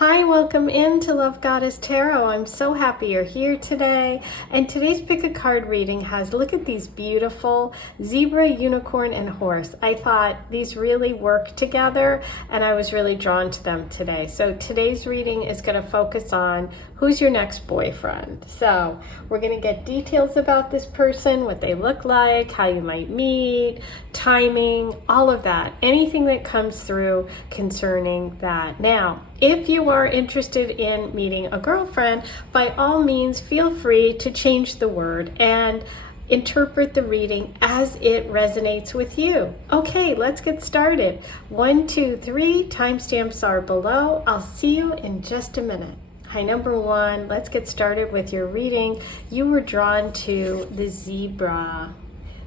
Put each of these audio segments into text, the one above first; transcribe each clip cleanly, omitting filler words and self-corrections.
Hi, welcome into Love Goddess Tarot. I'm so happy you're here today. And today's pick a card reading has, look at these beautiful zebra, unicorn, and horse. I thought these really work together and I was really drawn to them today. So today's reading is going to focus on who's your next boyfriend. So we're going to get details about this person, what they look like, how you might meet, timing, all of that. Anything that comes through concerning that. Now, if you are interested in meeting a girlfriend, by all means, feel free to change the word and interpret the reading as it resonates with you. Okay, let's get started. 1, 2, 3, timestamps are below. I'll see you in just a minute. Hi, number one, let's get started with your reading. You were drawn to the zebra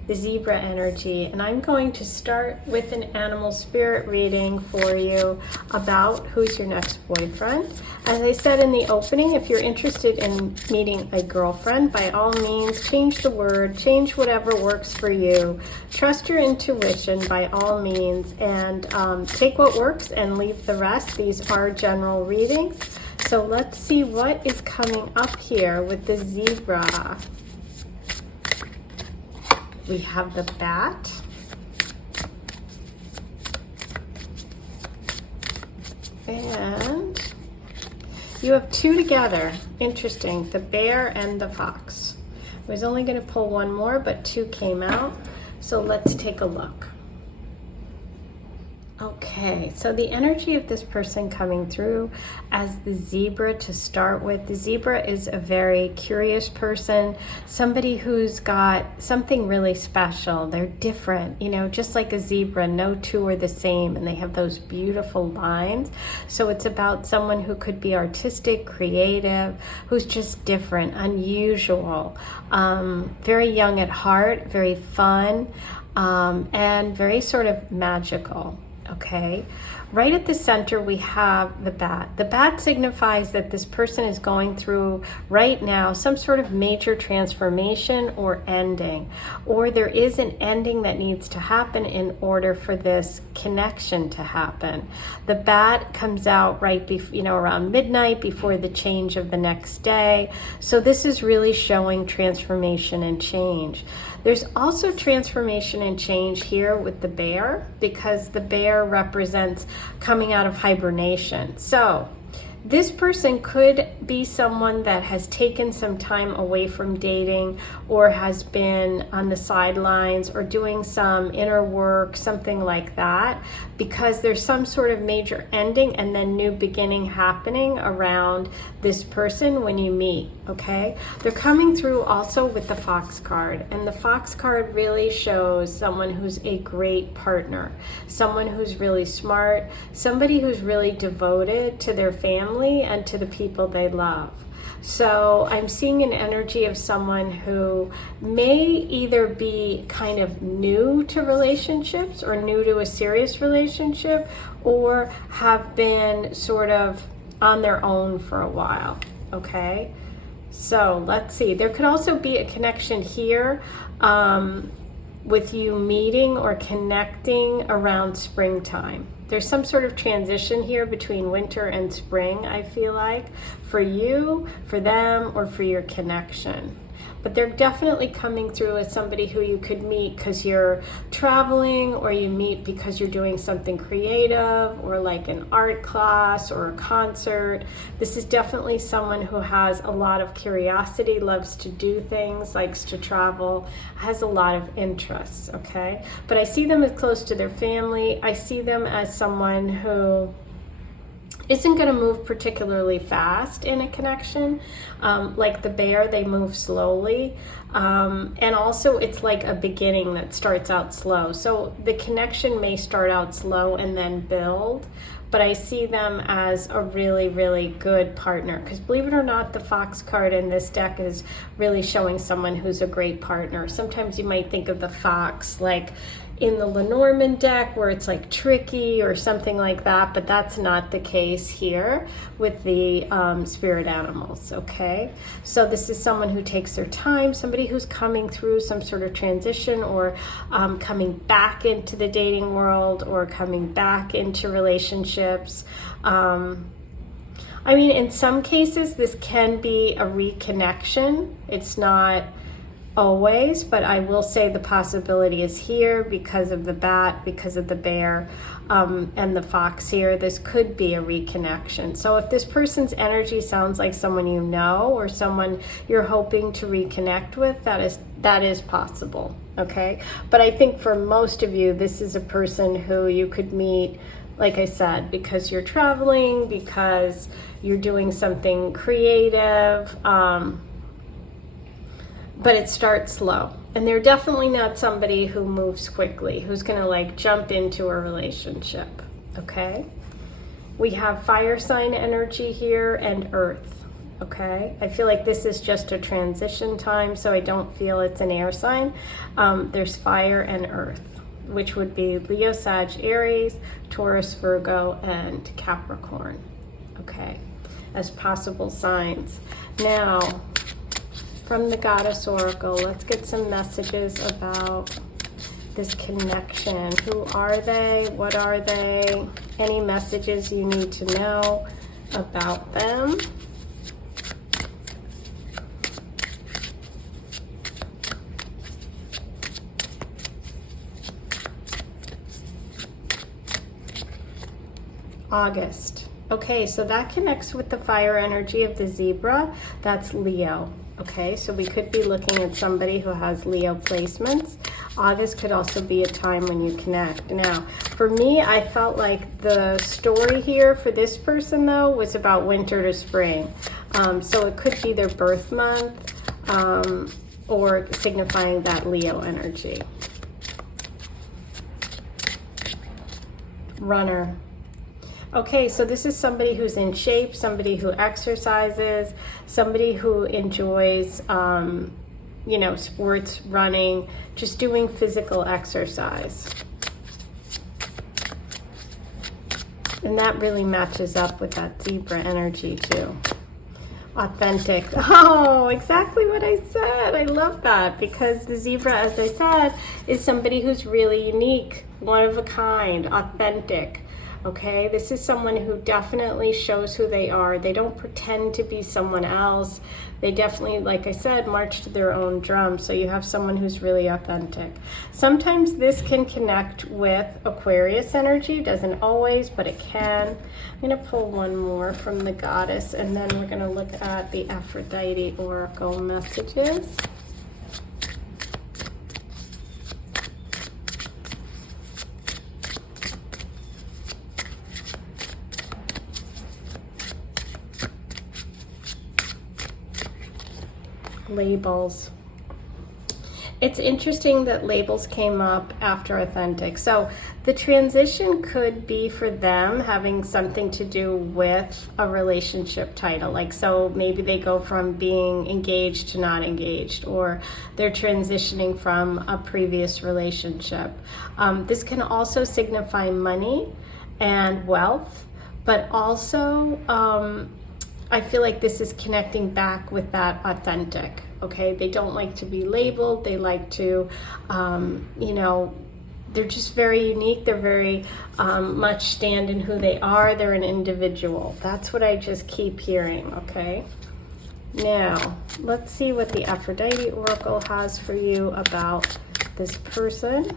energy, and I'm going to start with an animal spirit reading for you about who's your next boyfriend. As I said in the opening, if you're interested in meeting a girlfriend, by all means, change the word, change whatever works for you. Trust your intuition by all means, and take what works and leave the rest. These are general readings. So let's see what is coming up here with the zebra. We have the bat, and you have two together. Interesting, the bear and the fox. I was only going to pull one more, but two came out. So let's take a look. Okay, so the energy of this person coming through as the zebra to start with. The zebra is a very curious person, somebody who's got something really special. They're different, you know, just like a zebra, no two are the same, and they have those beautiful lines. So it's about someone who could be artistic, creative, who's just different, unusual, very young at heart, very fun, and very sort of magical. Okay, right at the center we have the bat. The bat signifies that this person is going through right now some sort of major transformation or ending, or there is an ending that needs to happen in order for this connection to happen. The bat comes out right around midnight before the change of the next day. So this is really showing transformation and change. There's also transformation and change here with the bear, because the bear represents coming out of hibernation. So this person could be someone that has taken some time away from dating, or has been on the sidelines, or doing some inner work, something like that, because there's some sort of major ending and then new beginning happening around this person when you meet. Okay, they're coming through also with the fox card, and the fox card really shows someone who's a great partner, someone who's really smart, somebody who's really devoted to their family and to the people they love. So I'm seeing an energy of someone who may either be kind of new to relationships or new to a serious relationship, or have been sort of on their own for a while. Okay, so let's see. There could also be a connection here with you meeting or connecting around springtime. There's some sort of transition here between winter and spring, I feel like, for you, for them, or for your connection. But they're definitely coming through as somebody who you could meet because you're traveling, or you meet because you're doing something creative, or like an art class or a concert. This is definitely someone who has a lot of curiosity, loves to do things, likes to travel, has a lot of interests, okay? But I see them as close to their family. I see them as someone who isn't going to move particularly fast in a connection. Like the bear, they move slowly. And also it's like a beginning that starts out slow. So the connection may start out slow and then build, but I see them as a really, really good partner. Because believe it or not, the fox card in this deck is really showing someone who's a great partner. Sometimes you might think of the fox like in the Lenormand deck, where it's like tricky or something like that, but that's not the case here with the spirit animals. Okay, so this is someone who takes their time, somebody who's coming through some sort of transition, or coming back into the dating world, or coming back into relationships. I mean, in some cases, this can be a reconnection. It's not always, but I will say the possibility is here because of the bat, because of the bear, and the fox here. This could be a reconnection. So if this person's energy sounds like someone you know or someone you're hoping to reconnect with, that is possible, okay? But I think for most of you, this is a person who you could meet, like I said, because you're traveling, because you're doing something creative, but it starts slow. And they're definitely not somebody who moves quickly, who's gonna like jump into a relationship, okay? We have fire sign energy here and earth, okay? I feel like this is just a transition time, so I don't feel it's an air sign. There's fire and earth, which would be Leo, Sag, Aries, Taurus, Virgo, and Capricorn, okay, as possible signs. Now, from the Goddess Oracle, let's get some messages about this connection. Who are they? What are they? Any messages you need to know about them? August. Okay, so that connects with the fire energy of the zebra. That's Leo. Okay, so we could be looking at somebody who has Leo placements. August could also be a time when you connect. Now, for me, I felt like the story here for this person, though, was about winter to spring. So it could be their birth month or signifying that Leo energy. Runner. Okay, so this is somebody who's in shape, somebody who exercises, somebody who enjoys, you know, sports, running, just doing physical exercise. And that really matches up with that zebra energy too. Authentic. Oh, exactly what I said. I love that because the zebra, as I said, is somebody who's really unique, one of a kind, authentic. Okay, this is someone who definitely shows who they are. They don't pretend to be someone else. They definitely, like I said, march to their own drum. So you have someone who's really authentic. Sometimes this can connect with Aquarius energy. Doesn't always, but it can. I'm going to pull one more from the goddess, and then we're going to look at the Aphrodite oracle messages. Labels. It's interesting that labels came up after authentic. So the transition could be for them having something to do with a relationship title. Like, so maybe they go from being engaged to not engaged, or they're transitioning from a previous relationship. This can also signify money and wealth, but also I feel like this is connecting back with that authentic, okay? They don't like to be labeled. They like to, you know, they're just very unique. They're very much stand in who they are. They're an individual. That's what I just keep hearing, okay? Now, let's see what the Aphrodite Oracle has for you about this person.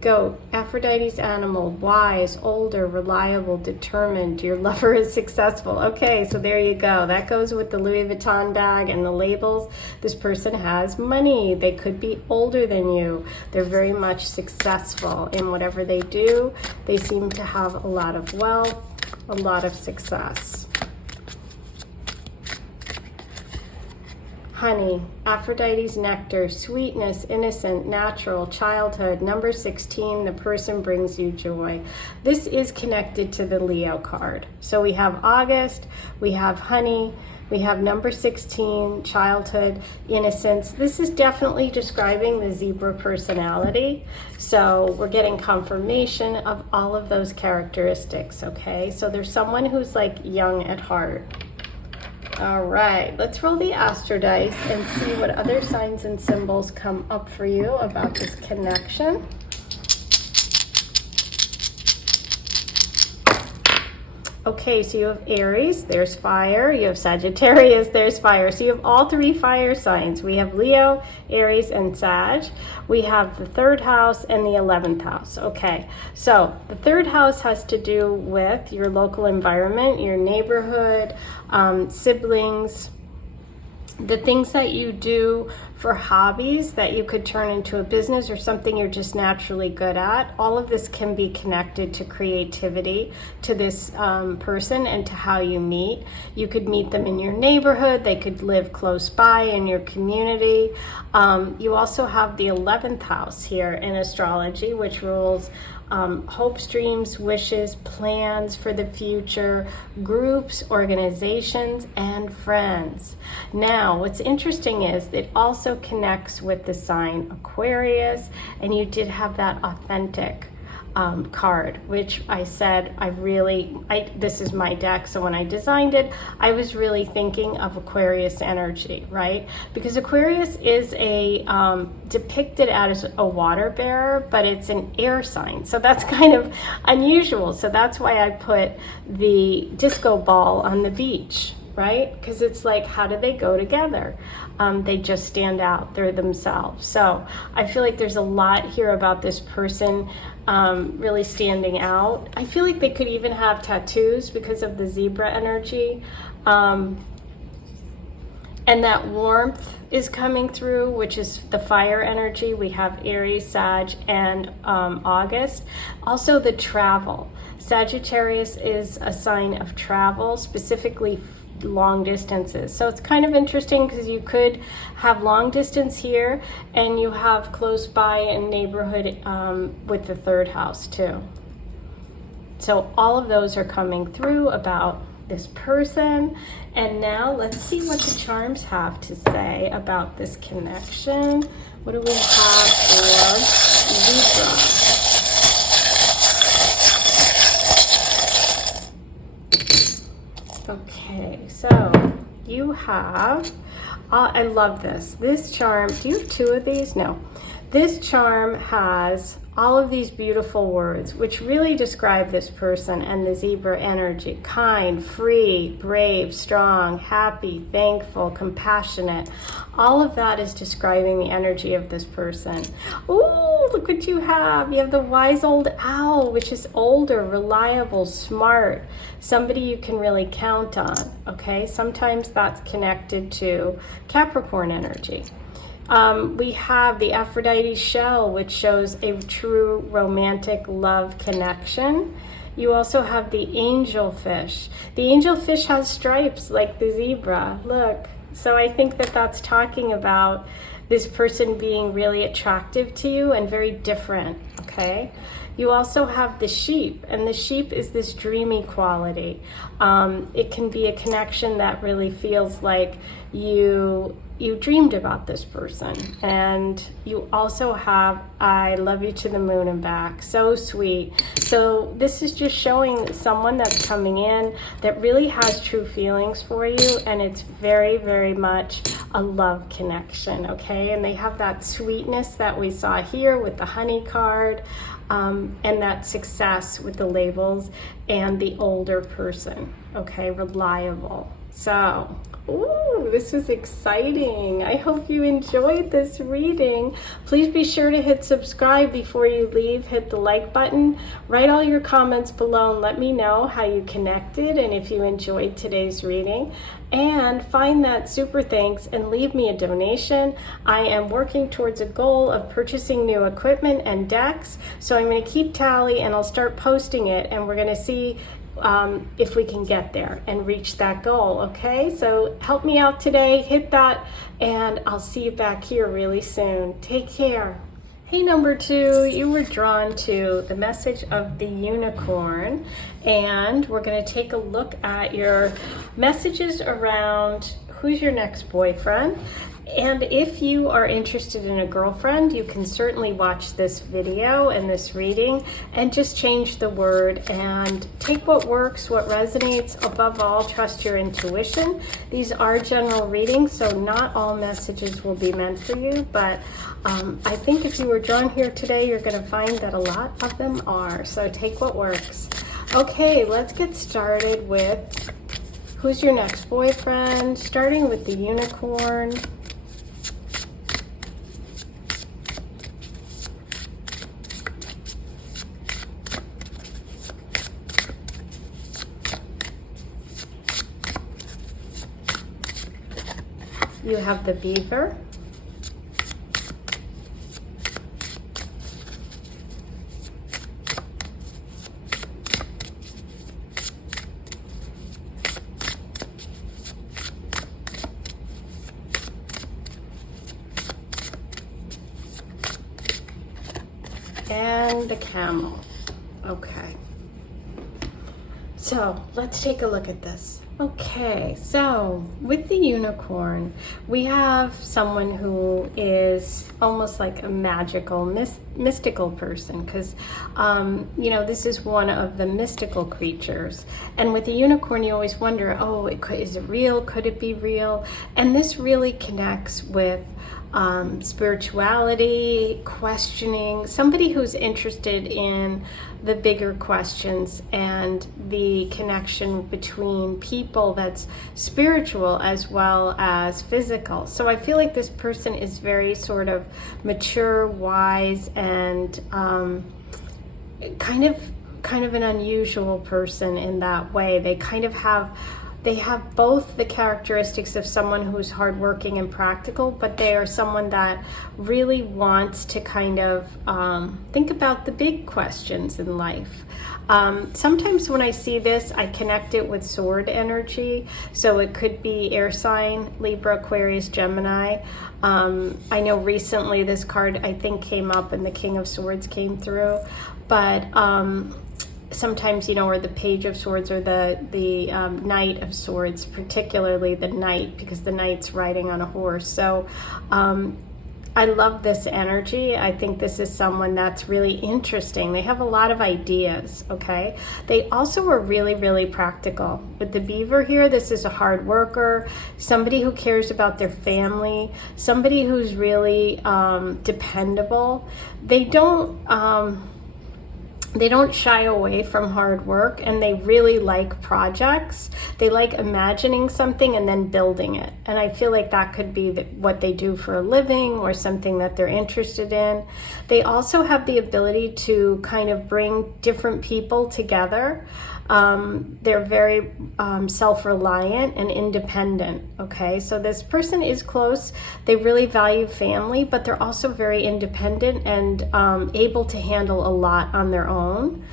Goat, Aphrodite's animal, wise, older, reliable, determined. Your lover is successful. Okay, so there you go. That goes with the Louis Vuitton bag and the labels. This person has money. They could be older than you. They're very much successful in whatever they do. They seem to have a lot of wealth, a lot of success. Honey, Aphrodite's nectar, sweetness, innocent, natural, childhood. Number 16, the person brings you joy. This is connected to the Leo card. So we have August, we have honey, we have number 16, childhood, innocence. This is definitely describing the zebra personality. So we're getting confirmation of all of those characteristics, okay? So there's someone who's like young at heart. All right, let's roll the astro dice and see what other signs and symbols come up for you about this connection. Okay, so you have Aries, there's fire. You have Sagittarius, there's fire. So you have all three fire signs. We have Leo, Aries, and Sag. We have the 3rd house and the 11th house. Okay, so the 3rd house has to do with your local environment, your neighborhood, siblings, the things that you do for hobbies that you could turn into a business or something you're just naturally good at. All of this can be connected to creativity, to this person and to how you meet. You could meet them in your neighborhood. They could live close by in your community. You also have the 11th house here in astrology, which rules hopes, dreams, wishes, plans for the future, groups, organizations, and friends. Now, what's interesting is it also connects with the sign Aquarius, and you did have that authentic card, which I said this is my deck, so when I designed it, I was really thinking of Aquarius energy, right? Because Aquarius is depicted as a water bearer, but it's an air sign, so that's kind of unusual. So that's why I put the disco ball on the beach, right? Because it's like, how do they go together? They just stand out. They're themselves. So I feel like there's a lot here about this person really standing out. I feel like they could even have tattoos because of the zebra energy. And that warmth is coming through, which is the fire energy. We have Aries, Sag, and August. Also the travel. Sagittarius is a sign of travel, specifically long distances. So it's kind of interesting because you could have long distance here and you have close by and neighborhood with the 3rd house too. So all of those are coming through about this person. And now let's see what the charms have to say about this connection. What do we have for Libra? Okay, so you have, I love this charm. Do you have 2 of these? No. This charm has all of these beautiful words, which really describe this person and the zebra energy. Kind, free, brave, strong, happy, thankful, compassionate. All of that is describing the energy of this person. Ooh, look what you have. You have the wise old owl, which is older, reliable, smart, somebody you can really count on, okay? Sometimes that's connected to Capricorn energy. We have the Aphrodite shell, which shows a true romantic love connection. You also have the angelfish. The angelfish has stripes like the zebra. Look. So I think that that's talking about this person being really attractive to you and very different, okay? You also have the sheep, and the sheep is this dreamy quality. It can be a connection that really feels like you dreamed about this person. And you also have I love you to the moon and back. So sweet. So this is just showing someone that's coming in that really has true feelings for you, and it's very, very much a love connection, okay? And they have that sweetness that we saw here with the honey card, and that success with the labels and the older person, okay? Reliable. So, ooh, this was exciting. I hope you enjoyed this reading. Please be sure to hit subscribe before you leave. Hit the like button. Write all your comments below and let me know how you connected and if you enjoyed today's reading. And find that super thanks and leave me a donation. I am working towards a goal of purchasing new equipment and decks. So I'm going to keep tally and I'll start posting it, and we're going to see if we can get there and reach that goal, okay? So help me out today, hit that, and I'll see you back here really soon. Take care. Hey, number 2, you were drawn to the message of the unicorn, and we're going to take a look at your messages around who's your next boyfriend, And if you are interested in a girlfriend, you can certainly watch this video and this reading and just change the word and take what works, what resonates. Above all, trust your intuition. These are general readings, so not all messages will be meant for you, but I think if you were drawn here today, you're going to find that a lot of them are. So take what works. Okay, let's get started with who's your next boyfriend, starting with the unicorn. You have the beaver. And the camel. Okay. So let's take a look at this. Okay, so with the unicorn, we have someone who is almost like a magical, mystical person, because, you know, this is one of the mystical creatures. And with the unicorn, you always wonder, oh, is it real? Could it be real? And this really connects with spirituality, questioning, somebody who's interested in the bigger questions and the connection between people that's spiritual as well as physical. So I feel like this person is very sort of mature, wise, and kind of an unusual person in that way. They have both the characteristics of someone who's hardworking and practical, but they are someone that really wants to kind of think about the big questions in life. Sometimes when I see this, I connect it with sword energy. So it could be air sign, Libra, Aquarius, Gemini. I know recently this card, I think, came up and the King of Swords came through. But sometimes, you know, or the Page of Swords or the Knight of Swords, particularly the Knight, because the Knight's riding on a horse. So I love this energy. I think this is someone that's really interesting. They have a lot of ideas, okay? They also are really, really practical. With the beaver here, this is a hard worker, somebody who cares about their family, somebody who's really dependable. They don't shy away from hard work, and they really like projects. They like imagining something and then building it. And I feel like that could be what they do for a living or something that they're interested in. They also have the ability to kind of bring different people together. They're very self-reliant and independent, okay? So this person is close. They really value family, but they're also very independent and able to handle a lot on their own.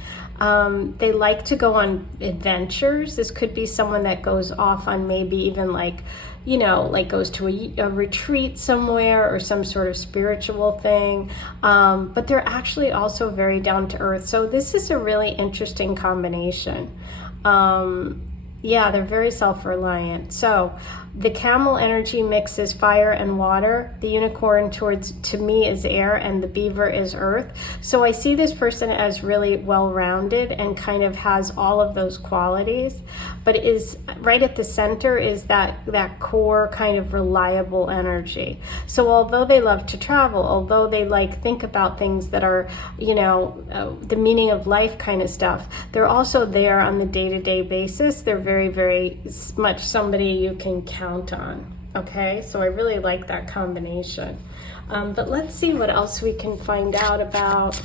They like to go on adventures. This could be someone that goes off on maybe even like, you know, like goes to a retreat somewhere or some sort of spiritual thing. But they're actually also very down to earth. So this is a really interesting combination. Yeah, they're very self-reliant. So the camel energy mixes fire and water. The unicorn to me is air, and the beaver is earth. So I see this person as really well-rounded and kind of has all of those qualities, but is right at the center is that core kind of reliable energy. So although they love to travel, although they think about things that are, you know, the meaning of life kind of stuff, they're also there on the day-to-day basis. They're very, very much somebody you can count on. Okay, so I really like that combination. But let's see what else we can find out about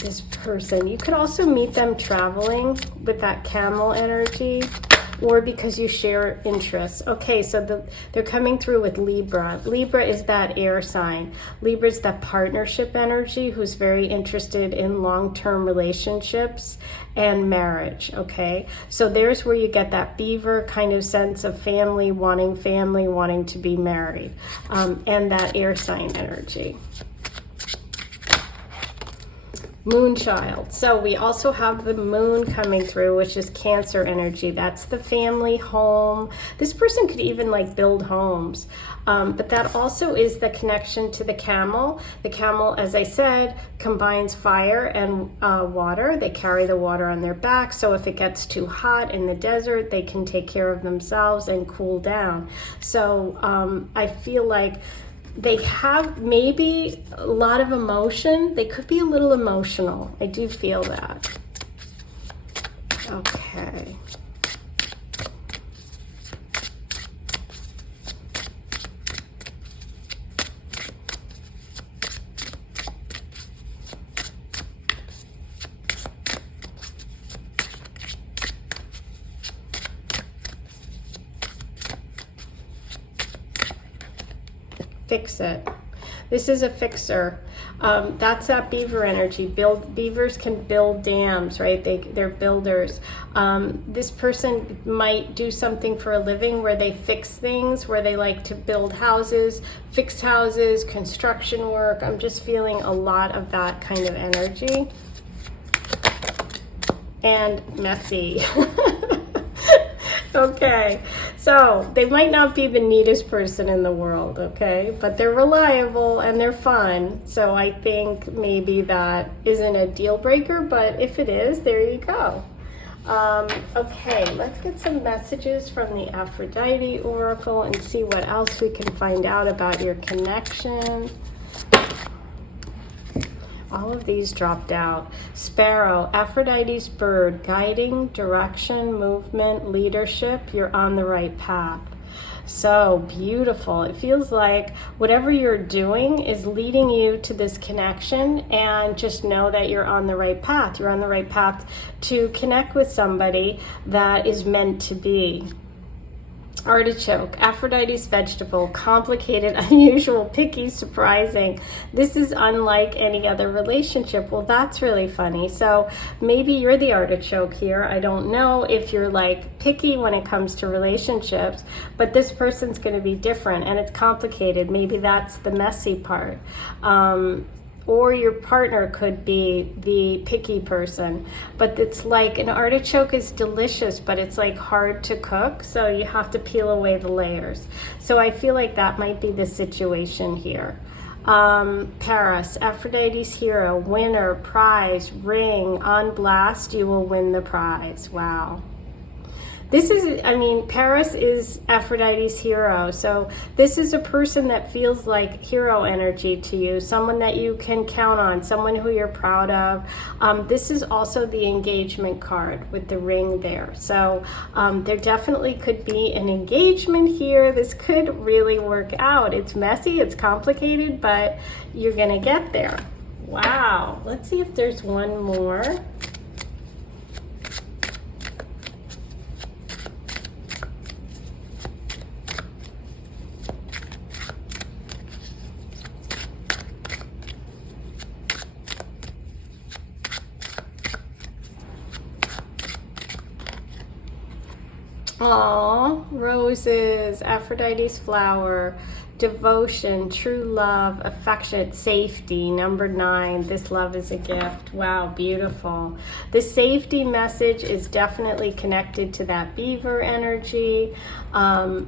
this person. You could also meet them traveling with that camel energy, or because you share interests. Okay, so they're coming through with Libra. Libra is that air sign. Libra is that partnership energy who's very interested in long-term relationships and marriage, okay? So there's where you get that beaver kind of sense of family, wanting to be married, and that air sign energy. Moonchild. So we also have the moon coming through, which is Cancer energy. That's the family home. This person could even like build homes. But that also is the connection to the camel. The camel, as I said, combines fire and water. They carry the water on their back. So if it gets too hot in the desert, they can take care of themselves and cool down. So I feel like they have maybe a lot of emotion. They could be a little emotional. I do feel that. Okay. Fix it. This is a fixer. That's that beaver energy. Beavers can build dams, right? They're builders. This person might do something for a living where they fix things, where they like to build houses, fix houses, construction work. I'm just feeling a lot of that kind of energy. And messy. Okay, so they might not be the neatest person in the world, okay, but they're reliable and they're fun. So I think maybe that isn't a deal breaker, but if it is, there you go. Okay, let's get some messages from the Aphrodite Oracle and see what else we can find out about your connection. All of these dropped out. Sparrow, Aphrodite's bird, guiding, direction, movement, leadership. You're on the right path. So beautiful. It feels like whatever you're doing is leading you to this connection, and just know that you're on the right path. You're on the right path to connect with somebody that is meant to be. Artichoke, Aphrodite's vegetable, complicated, unusual, picky, surprising. This is unlike any other relationship. Well, that's really funny. So maybe you're the artichoke here. I don't know if you're like picky when it comes to relationships, but this person's going to be different and it's complicated. Maybe that's the messy part. Or your partner could be the picky person, but it's like an artichoke is delicious, but it's like hard to cook, so you have to peel away the layers. So I feel like that might be the situation here. Paris, Aphrodite's hero, winner, prize, ring, on blast, you will win the prize. Wow. This is, I mean, Paris is Aphrodite's hero. So this is a person that feels like hero energy to you, someone that you can count on, someone who you're proud of. This is also the engagement card with the ring there. So there definitely could be an engagement here. This could really work out. It's messy, it's complicated, but you're gonna get there. Wow. Let's see if there's one more. Aw, roses, Aphrodite's flower, devotion, true love, affectionate, safety, number 9. This love is a gift. Wow, beautiful. The safety message is definitely connected to that beaver energy. You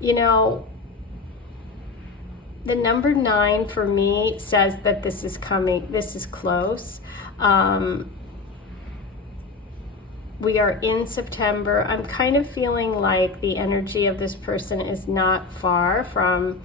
know, the number 9 for me says that this is coming, this is close. We are in September. I'm kind of feeling like the energy of this person is not far from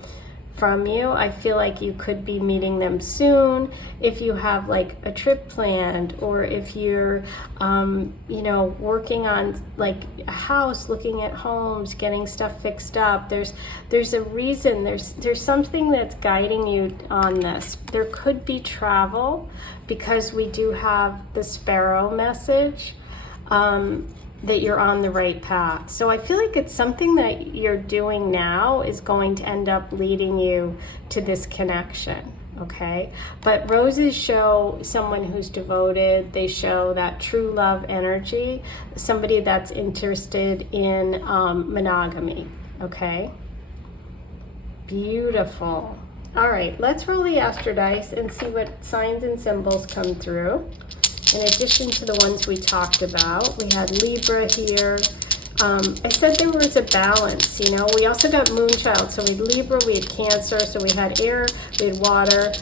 you. I feel like you could be meeting them soon if you have like a trip planned, or if you're you know, working on like a house, looking at homes, getting stuff fixed up. There's a reason, there's something that's guiding you on this. There could be travel, because we do have the sparrow message. That you're on the right path. So I feel like it's something that you're doing now is going to end up leading you to this connection, okay? But roses show someone who's devoted. They show that true love energy, somebody that's interested in monogamy, okay? Beautiful. All right, let's roll the astro dice and see what signs and symbols come through. In addition to the ones we talked about, we had Libra here. I said there was a balance, you know. We also got Moonchild, so we had Libra, we had Cancer, so we had air, we had water.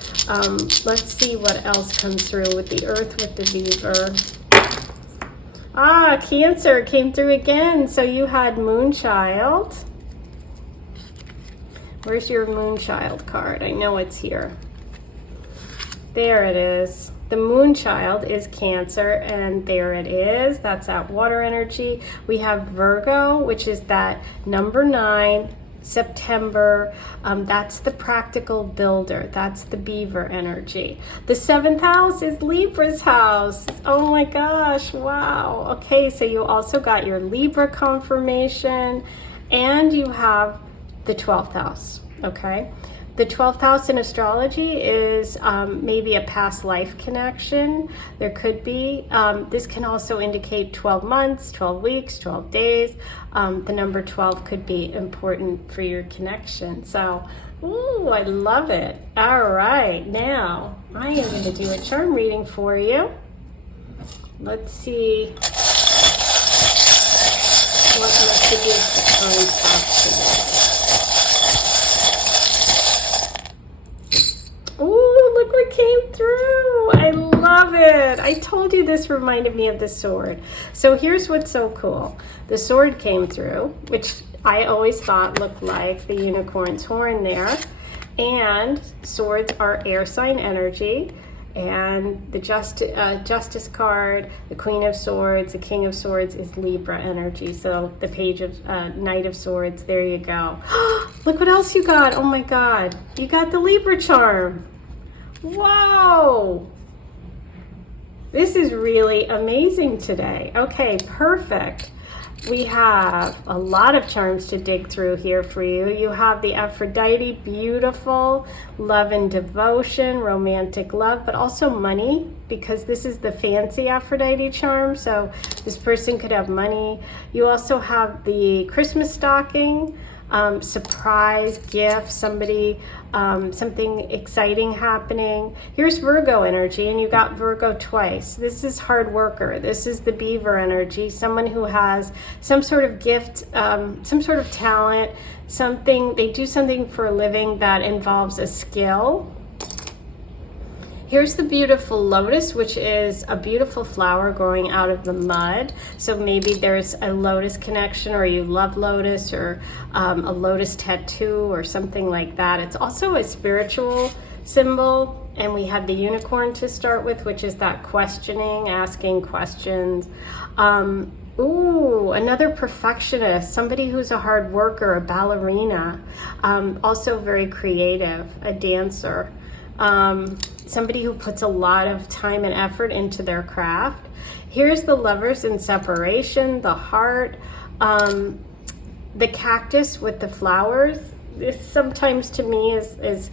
Let's see what else comes through with the Earth, with the Beaver. Ah, Cancer came through again, so you had Moonchild. Where's your Moonchild card? I know it's here. There it is. The Moonchild is Cancer, and there it is. That's that water energy. We have Virgo, which is that number 9, September. That's the practical builder. That's the Beaver energy. The 7th house is Libra's house. Oh my gosh, wow. Okay, so you also got your Libra confirmation, and you have the 12th house, okay? The 12th house in astrology is maybe a past life connection. There could be. This can also indicate 12 months, 12 weeks, 12 days. The number 12 could be important for your connection. So, ooh, I love it. All right, now I am going to do a charm reading for you. Let's see what messages the cards have today. Ooh, look what came through. I love it. I told you this reminded me of the sword. So here's what's so cool. The sword came through, which I always thought looked like the unicorn's horn there. And swords are air sign energy. And the Justice card, the Queen of Swords, the King of Swords is Libra energy. So the page of Knight of Swords, there you go. Look what else you got. Oh my God. You got the Libra charm. Whoa. This is really amazing today. Okay, perfect. We have a lot of charms to dig through here for you. You have the Aphrodite, beautiful, love and devotion, romantic love, but also money, because this is the fancy Aphrodite charm, so this person could have money. You also have the Christmas stocking, surprise gift, somebody, something exciting happening. Here's Virgo energy, and you got Virgo twice. This is hard worker. This is the Beaver energy, someone who has some sort of gift, some sort of talent, something, they do something for a living that involves a skill. Here's the beautiful lotus, which is a beautiful flower growing out of the mud. So maybe there's a lotus connection, or you love lotus, or a lotus tattoo or something like that. It's also a spiritual symbol. And we had the unicorn to start with, which is that questioning, asking questions. Ooh, another perfectionist, somebody who's a hard worker, a ballerina, also very creative, a dancer. Somebody who puts a lot of time and effort into their craft. Here's the lovers in separation, the heart, the cactus with the flowers. This sometimes to me is,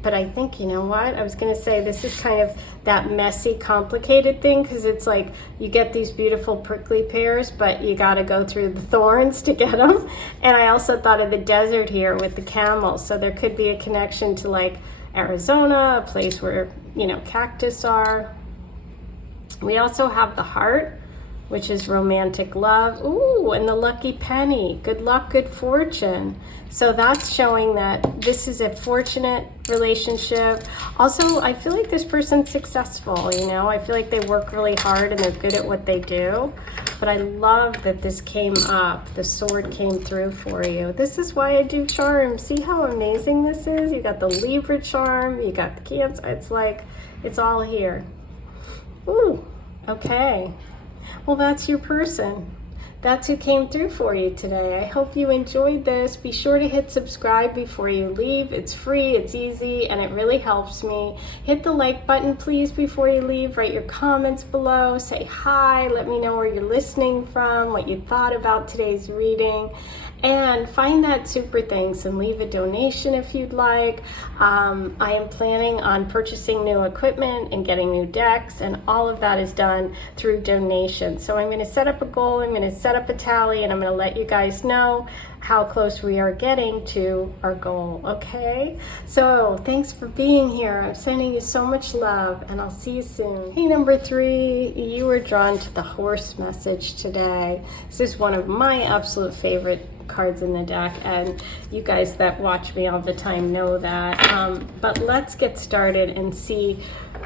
but I think, you know what? I was going to say this is kind of that messy, complicated thing, because it's like you get these beautiful prickly pears, but you got to go through the thorns to get them. And I also thought of the desert here with the camels. So there could be a connection to like Arizona, a place where, you know, cactus are. We also have the heart, which is romantic love. Ooh, and the lucky penny, good luck, good fortune. So that's showing that this is a fortunate relationship. Also, I feel like this person's successful, you know. I feel like they work really hard and they're good at what they do. But I love that this came up. The sword came through for you. This is why I do charms. See how amazing this is? You got the Libra charm, you got the Cancer. It's like, it's all here. Ooh, okay. Well, that's your person. That's who came through for you today. I hope you enjoyed this. Be sure to hit subscribe before you leave. It's free, it's easy, and it really helps me. Hit the like button, please, before you leave. Write your comments below. Say hi. Let me know where you're listening from, what you thought about today's reading. And find that super thanks and leave a donation if you'd like. I am planning on purchasing new equipment and getting new decks, and all of that is done through donations. So I'm going to set up a goal, I'm going to set up a tally, and I'm going to let you guys know how close we are getting to our goal, okay? So thanks for being here. I'm sending you so much love, and I'll see you soon. Hey, number 3, you were drawn to the horse message today. This is one of my absolute favorite cards in the deck, and you guys that watch me all the time know that. But let's get started and see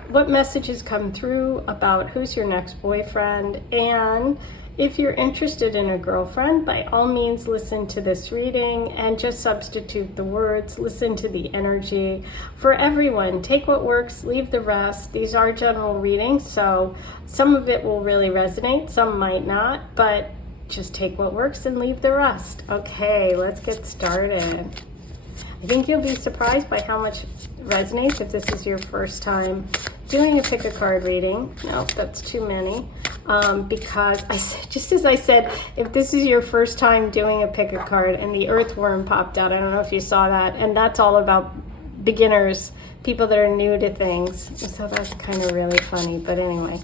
what messages come through about who's your next boyfriend. And if you're interested in a girlfriend, by all means listen to this reading and just substitute the words, listen to the energy. For everyone, take what works, leave the rest. These are general readings, so some of it will really resonate, some might not, but just take what works and leave the rest. Okay, let's get started. I think you'll be surprised by how much resonates if this is your first time doing a pick a card reading. No, that's too many. Because I said, just as I said, if this is your first time doing a pick a card, and the earthworm popped out, I don't know if you saw that, and that's all about beginners, people that are new to things. So that's kind of really funny. But anyway,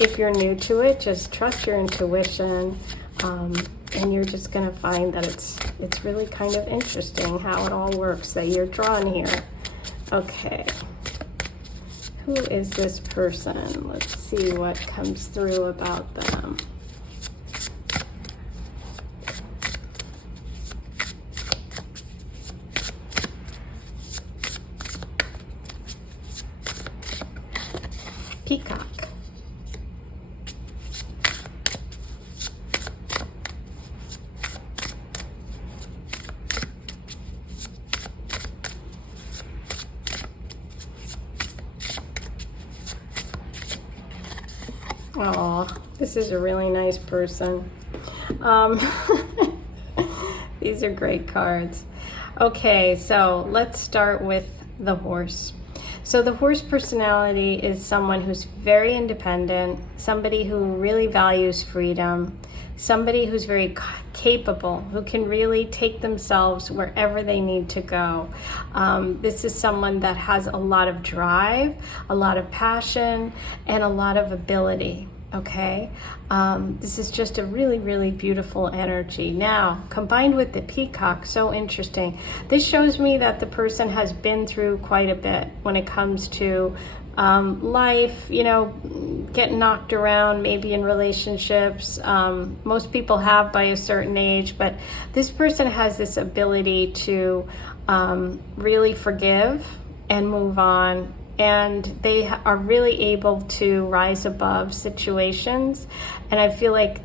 if you're new to it, just trust your intuition, and you're just going to find that it's really kind of interesting how it all works, that you're drawn here. Okay. Who is this person? Let's see what comes through about them. Peacock. Oh, this is a really nice person. These are great cards. Okay, so let's start with the horse. So the horse personality is someone who's very independent, somebody who really values freedom, somebody who's very capable, who can really take themselves wherever they need to go. This is someone that has a lot of drive, a lot of passion, and a lot of ability. Okay, this is just a really, really beautiful energy. Now, combined with the peacock, so interesting. This shows me that the person has been through quite a bit when it comes to life, you know, getting knocked around, maybe in relationships. Most people have by a certain age, but this person has this ability to really forgive and move on. And they are really able to rise above situations. And I feel like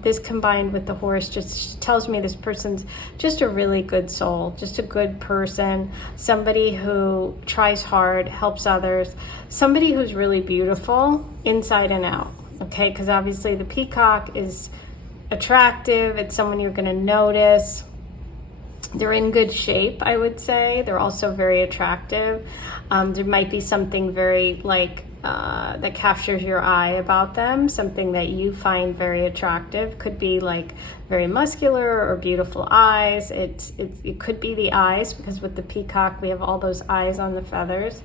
this combined with the horse just tells me this person's just a really good soul, just a good person, somebody who tries hard, helps others, somebody who's really beautiful inside and out, okay? Because obviously the peacock is attractive. It's someone you're going to notice. They're in good shape, I would say. They're also very attractive. There might be something very that captures your eye about them, something that you find very attractive. Could be like very muscular or beautiful eyes. It could be the eyes, because with the peacock we have all those eyes on the feathers.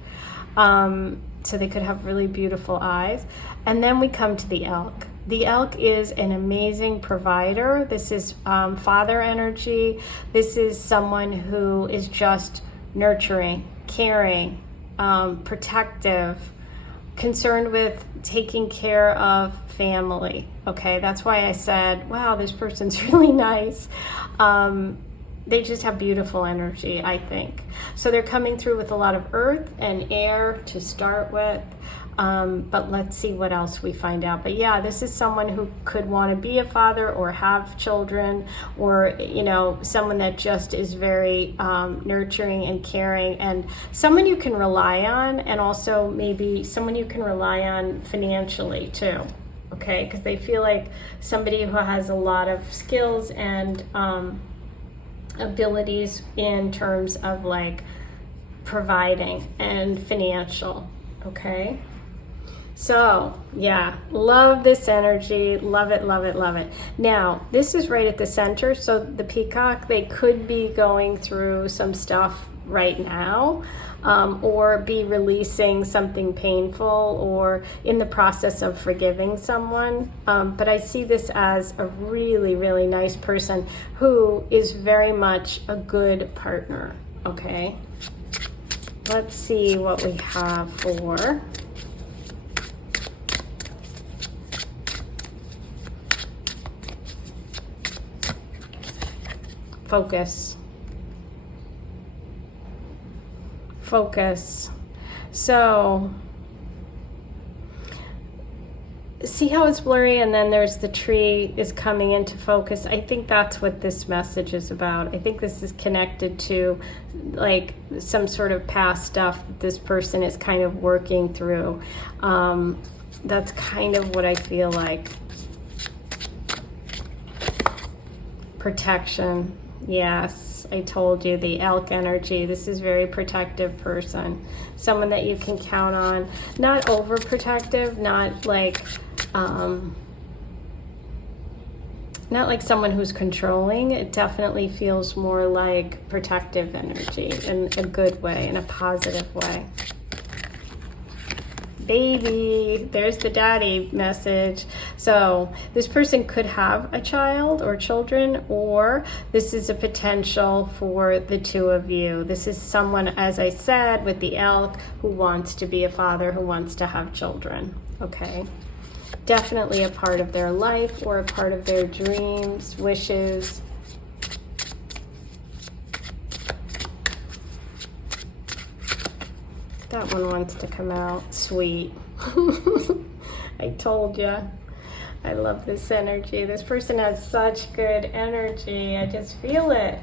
So they could have really beautiful eyes. And then we come to the elk. The elk is an amazing provider. This is father energy. This is someone who is just nurturing, caring, protective, concerned with taking care of family. Okay, that's why I said, wow, this person's really nice. They just have beautiful energy, I think. So they're coming through with a lot of earth and air to start with. But let's see what else we find out. But yeah, this is someone who could want to be a father or have children, or, you know, someone that just is very nurturing and caring, and someone you can rely on, and also maybe someone you can rely on financially too. Okay, because they feel like somebody who has a lot of skills and abilities in terms of like providing and financial. Okay. So, yeah, love this energy. Love it, love it, love it. Now, this is right at the center. So the peacock, they could be going through some stuff right now, or be releasing something painful, or in the process of forgiving someone. But I see this as a really, really nice person who is very much a good partner. Okay. Let's see what we have for focus. Focus. So, see how it's blurry and then there's the tree is coming into focus? I think that's what this message is about. I think this is connected to like some sort of past stuff that this person is kind of working through. That's kind of what I feel like. Protection. Yes, I told you, the elk energy. This is very protective person. Someone that you can count on. Not overprotective, not like someone who's controlling. It definitely feels more like protective energy in a good way, in a positive way. Baby, there's the daddy message. So this person could have a child or children, or this is a potential for the two of you. This is someone, as I said, with the elk, who wants to be a father, who wants to have children. Okay. Definitely a part of their life or a part of their dreams, wishes. That one wants to come out. Sweet. I told you. I love this energy. This person has such good energy. I just feel it.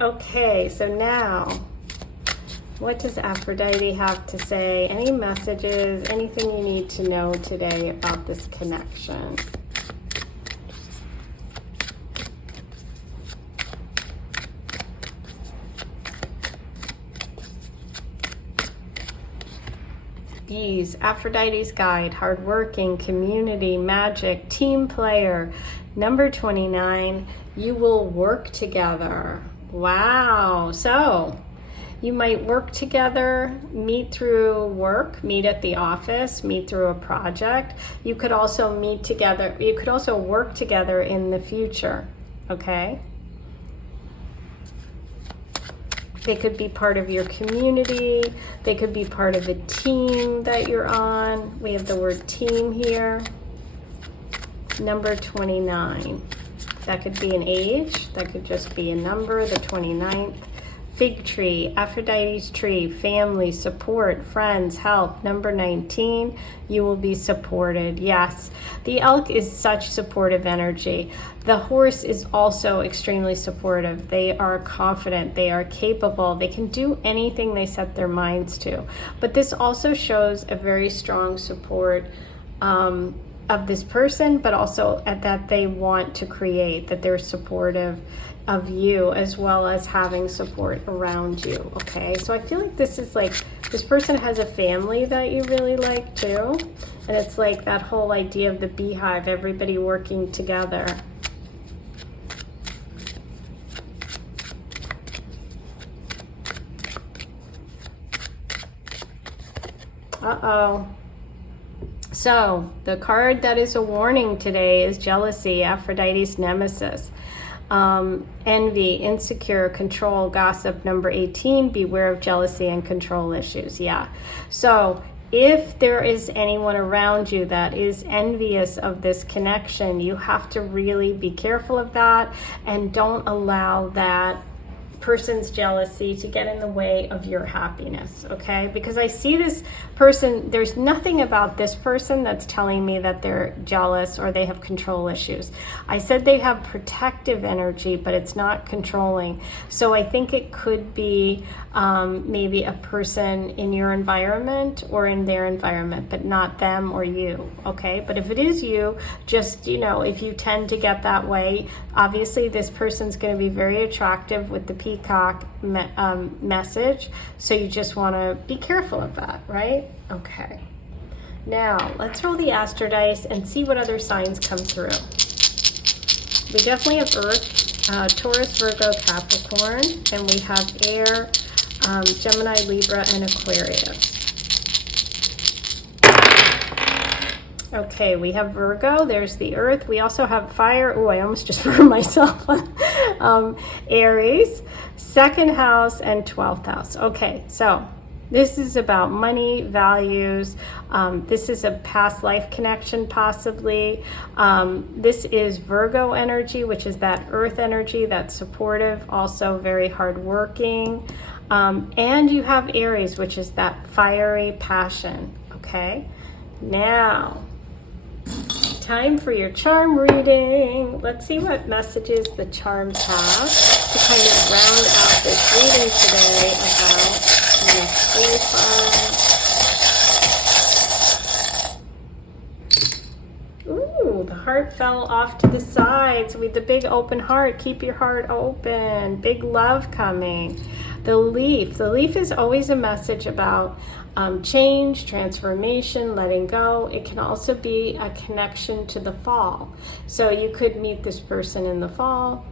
Okay, so now, what does Aphrodite have to say? Any messages, anything you need to know today about this connection? Bees, Aphrodite's guide, hardworking, community, magic, team player. Number 29, you will work together. Wow. So you might work together, meet through work, meet at the office, meet through a project. You could also meet together. You could also work together in the future. Okay. They could be part of your community. They could be part of a team that you're on. We have the word team here. Number 29. That could be an age. That could just be a number, the 29th. Fig tree, Aphrodite's tree, family, support, friends, help. Number 19, you will be supported. Yes, the elk is such supportive energy. The horse is also extremely supportive. They are confident. They are capable. They can do anything they set their minds to. But this also shows a very strong support of this person, but also that they want to create, that they're supportive of you, as well as having support around you. Okay, so I feel like this is like, this person has a family that you really like too, and it's like that whole idea of the beehive, everybody working together. Uh-oh. So the card that is a warning today is jealousy, Aphrodite's nemesis. Envy, insecure, control, gossip. Number 18, beware of jealousy and control issues. Yeah. So if there is anyone around you that is envious of this connection, you have to really be careful of that and don't allow that person's jealousy to get in the way of your happiness, okay? Because I see this person, there's nothing about this person that's telling me that they're jealous or they have control issues. I said they have protective energy, but it's not controlling. So I think it could be maybe a person in your environment or in their environment, but not them or you, okay? But if it is you, just, you know, if you tend to get that way, obviously this person's going to be very attractive with the peacock message, so you just want to be careful of that, right? Okay. Now, let's roll the Astro Dice and see what other signs come through. We definitely have Earth, Taurus, Virgo, Capricorn, and we have Air, Gemini, Libra, and Aquarius. Okay, we have Virgo, there's the Earth. We also have Fire. Oh, I almost just burned myself. Aries, 2nd house, and 12th house. Okay, so this is about money, values. This is a past life connection, possibly. This is Virgo energy, which is that Earth energy that's supportive, also very hardworking. And you have Aries, which is that fiery passion. Okay, now time for your charm reading. Let's see what messages the charms have to kind of round out this reading today about next week. Ooh, the heart fell off to the sides with the big open heart. Keep your heart open. Big love coming. The leaf is always a message about change, transformation, letting go. It can also be a connection to the fall. So you could meet this person in the fall.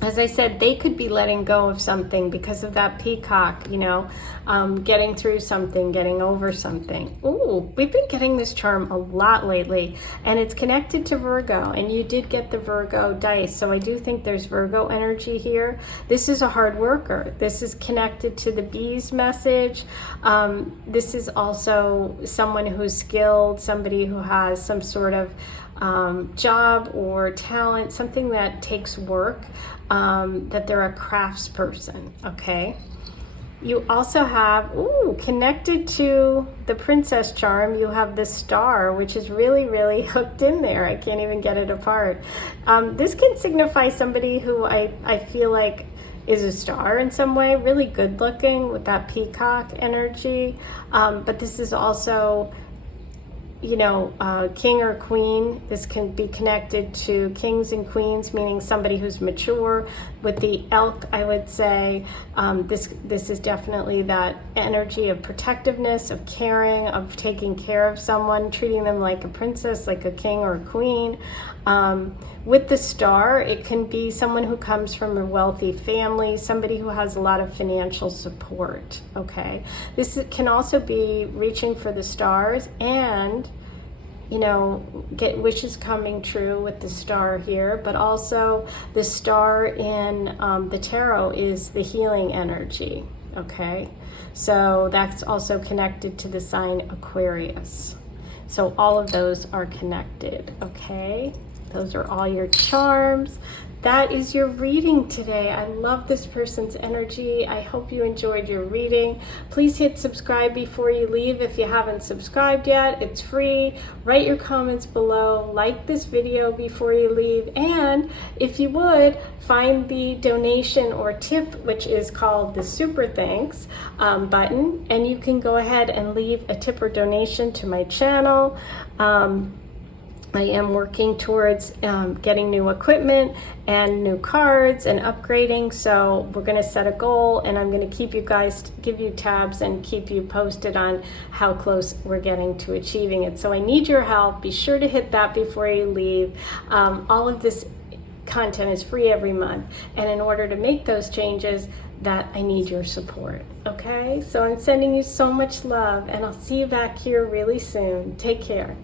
As I said, they could be letting go of something because of that peacock, getting through something, getting over something. Ooh, we've been getting this charm a lot lately, and it's connected to Virgo, and you did get the Virgo dice, so I do think there's Virgo energy here. This is a hard worker. This is connected to the bees message. This is also someone who's skilled, somebody who has some sort of job or talent, something that takes work, that they're a craftsperson, okay? You also have, connected to the princess charm, you have the star, which is really, really hooked in there. I can't even get it apart. This can signify somebody who I feel like is a star in some way, really good looking with that peacock energy. But this is also, king or queen. This can be connected to kings and queens, meaning somebody who's mature. With the elk, I would say this is definitely that energy of protectiveness, of caring, of taking care of someone, treating them like a princess, like a king or a queen. With the star, it can be someone who comes from a wealthy family, somebody who has a lot of financial support, okay? This can also be reaching for the stars and, get wishes coming true with the star here, but also the star in the tarot is the healing energy, okay? So that's also connected to the sign Aquarius. So all of those are connected, okay? Those are all your charms. That is your reading today. I love this person's energy. I hope you enjoyed your reading. Please hit subscribe before you leave if you haven't subscribed yet. It's free. Write your comments below. Like this video before you leave. And if you would, find the donation or tip, which is called the Super Thanks button. And you can go ahead and leave a tip or donation to my channel. I am working towards getting new equipment and new cards and upgrading, so we're going to set a goal, and I'm going to keep you guys, give you tabs and keep you posted on how close we're getting to achieving it. So I need your help. Be sure to hit that before you leave. All of this content is free every month, and in order to make those changes, that I need your support, okay? So I'm sending you so much love, and I'll see you back here really soon. Take care.